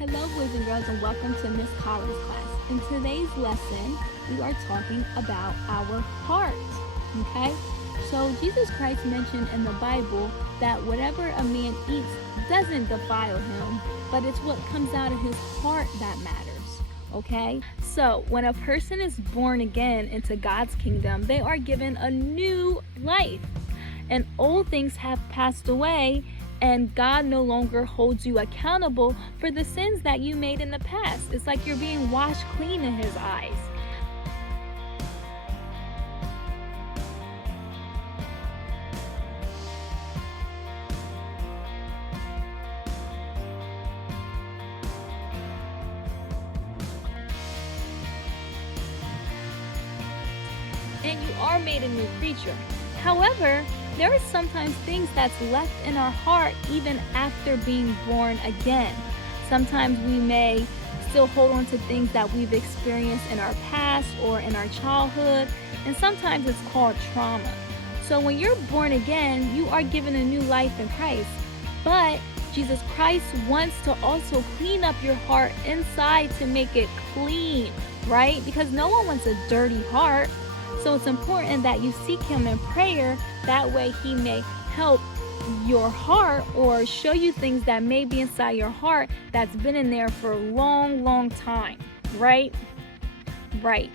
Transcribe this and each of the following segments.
Hello, boys and girls, and welcome to Miss Collins' class. In today's lesson, we are talking about our heart. Okay? So, Jesus Christ mentioned in the Bible that whatever a man eats doesn't defile him, but it's what comes out of his heart that matters. Okay? So, when a person is born again into God's kingdom, they are given a new life, and old things have passed away. And God no longer holds you accountable for the sins that you made in the past. It's like you're being washed clean in His eyes. And you are made a new creature. However, there are sometimes things that's left in our heart even after being born again. Sometimes we may still hold on to things that we've experienced in our past or in our childhood, and sometimes it's called trauma. So when you're born again, you are given a new life in Christ. But Jesus Christ wants to also clean up your heart inside to make it clean, right? Because no one wants a dirty heart. So it's important that you seek Him in prayer. That way He may help your heart or show you things that may be inside your heart that's been in there for a long, long time, right? Right.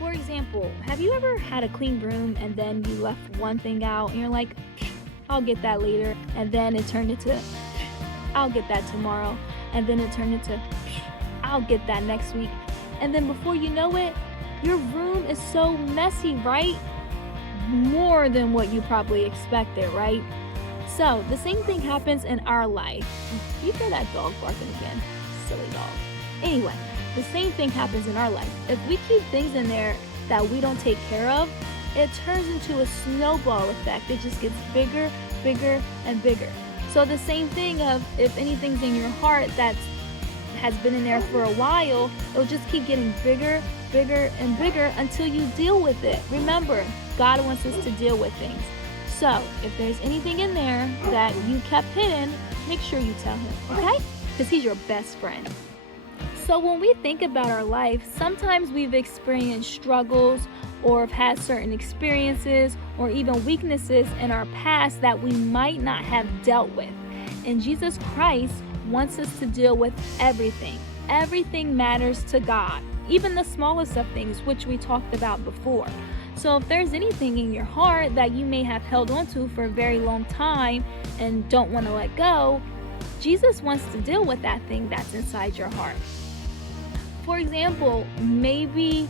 For example, have you ever had a clean room and then you left one thing out and you're like, I'll get that later. And then it turned into, I'll get that tomorrow. And then it turned into, I'll get that next week. And then before you know it, your room is so messy, right? More than what you probably expected, right? So the same thing happens in our life. You hear that dog barking again? Silly dog. Anyway, the same thing happens in our life. If we keep things in there that we don't take care of, it turns into a snowball effect. It just gets bigger, bigger, and bigger. So the same thing of if anything's in your heart that has been in there for a while, it'll just keep getting bigger, bigger, and bigger until you deal with it. Remember, God wants us to deal with things. So if there's anything in there that you kept hidden, make sure you tell Him, okay? Because He's your best friend. So when we think about our life, sometimes we've experienced struggles or have had certain experiences or even weaknesses in our past that we might not have dealt with. And Jesus Christ wants us to deal with everything. Everything matters to God, even the smallest of things, which we talked about before. So if there's anything in your heart that you may have held on to for a very long time and don't want to let go, Jesus wants to deal with that thing that's inside your heart. For example, maybe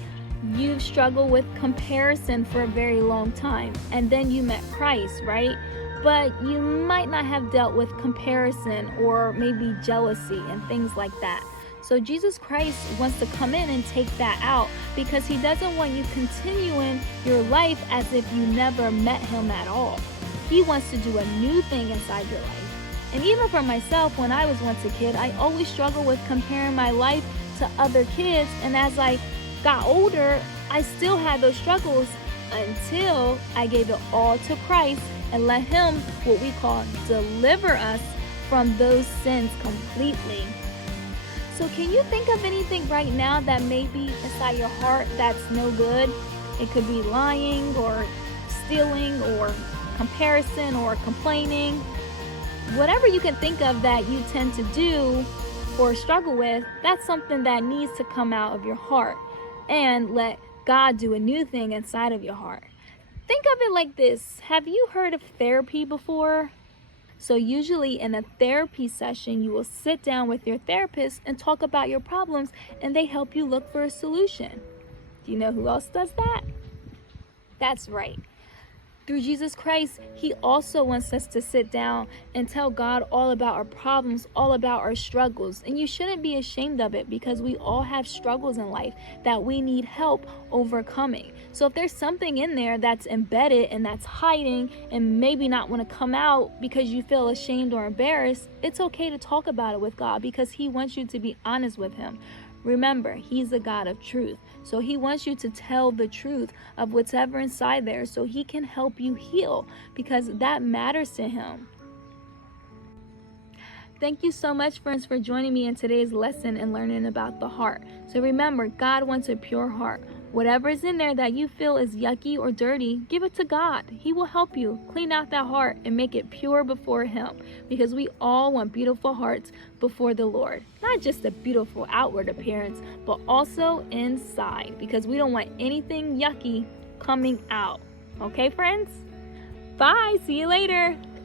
you've struggled with comparison for a very long time and then you met Christ, right? But you might not have dealt with comparison or maybe jealousy and things like that. So Jesus Christ wants to come in and take that out because He doesn't want you continuing your life as if you never met Him at all. He wants to do a new thing inside your life. And even for myself, when I was once a kid, I always struggled with comparing my life to other kids. And as I got older, I still had those struggles until I gave it all to Christ and let Him, what we call, deliver us from those sins completely. So can you think of anything right now that may be inside your heart that's no good? It could be lying or stealing or comparison or complaining. Whatever you can think of that you tend to do or struggle with, that's something that needs to come out of your heart and let God do a new thing inside of your heart. Think of it like this. Have you heard of therapy before? So usually in a therapy session, you will sit down with your therapist and talk about your problems, and they help you look for a solution. Do you know who else does that? That's right. Through Jesus Christ, He also wants us to sit down and tell God all about our problems, all about our struggles. And you shouldn't be ashamed of it because we all have struggles in life that we need help overcoming. So if there's something in there that's embedded and that's hiding and maybe not want to come out because you feel ashamed or embarrassed, it's okay to talk about it with God because He wants you to be honest with Him. Remember, He's a God of truth. So He wants you to tell the truth of whatever inside there so He can help you heal because that matters to Him. Thank you so much, friends, for joining me in today's lesson and learning about the heart. So remember, God wants a pure heart. Whatever is in there that you feel is yucky or dirty, give it to God. He will help you clean out that heart and make it pure before Him, because we all want beautiful hearts before the Lord. Not just a beautiful outward appearance, but also inside, because we don't want anything yucky coming out. Okay, friends? Bye. See you later.